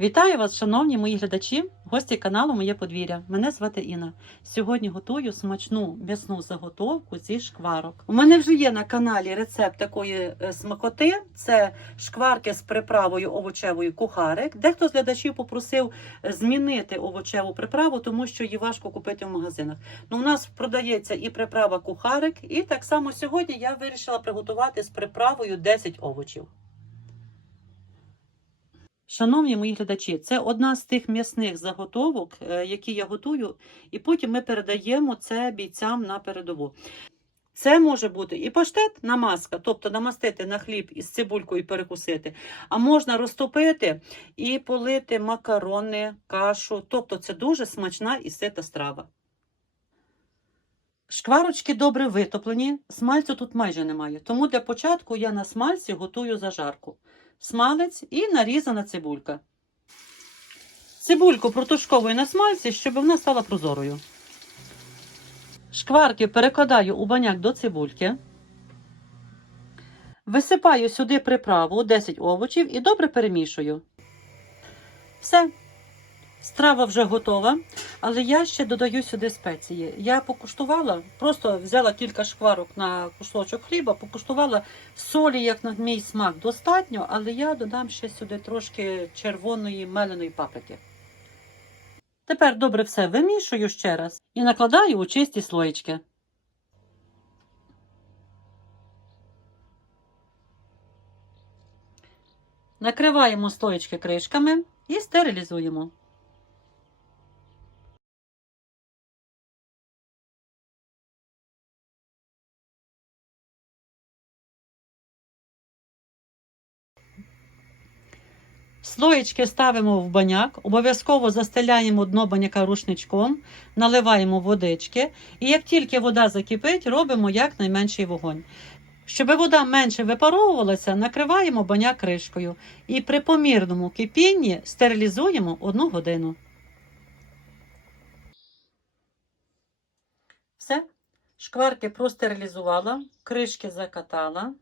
Вітаю вас, шановні мої глядачі, гості каналу Моє подвір'я. Мене звати Інна. Сьогодні готую смачну м'ясну заготовку зі шкварок. У мене вже є на каналі рецепт такої е, смакоти. Це шкварки з приправою овочевою кухарик. Дехто з глядачів попросив е, змінити овочеву приправу, тому що її важко купити в магазинах. Ну, у нас продається і приправа кухарик, і так само сьогодні я вирішила приготувати з приправою 10 овочів. Шановні мої глядачі, це одна з тих м'ясних заготовок, е, які я готую, і потім ми передаємо це бійцям на передову. Це може бути і паштет, намазка, тобто намастити на хліб із цибулькою і перекусити. А можна розтопити і полити макарони, кашу. Тобто це дуже смачна і сита страва. Шкварочки добре витоплені, смальцю тут майже немає. Тому для початку я на смальці готую зажарку смалець і нарізана цибулька. Цибульку протушковую на смальці, щоб вона стала прозорою. Шкварки перекладаю у баняк до цибульки. Висипаю сюди приправу 10 овочів і добре перемішую. Все. Страва вже готова, але я ще додаю сюди спеції. Я покуштувала, просто взяла кілька шкварок на кусочок хліба, покуштувала солі, як на мій смак, достатньо, але я додам ще сюди трошки червоної меленої паприки. Тепер добре все вимішую ще раз і накладаю у чисті слоєчки. Накриваємо слоєчки кришками і стерилізуємо. Слоєчки ставимо в баняк, обов'язково застеляємо дно баняка рушничком, наливаємо водички, і як тільки вода закипить, робимо якнайменший вогонь. Щоб вода менше випаровувалася, накриваємо баняк кришкою і при помірному кипінні стерилізуємо одну годину. Все, шкварки простерилізувала, кришки закатала.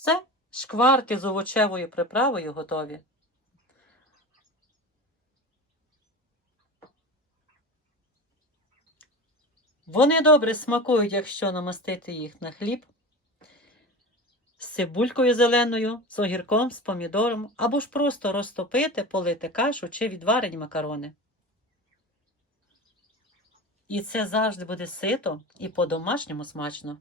Все, шкварки з овочевою приправою готові. Вони добре смакують, якщо намастити їх на хліб з цибулькою зеленою, з огірком, з помідором, або ж просто розтопити, полити кашу чи відварені макарони. І це завжди буде сито і по-домашньому смачно.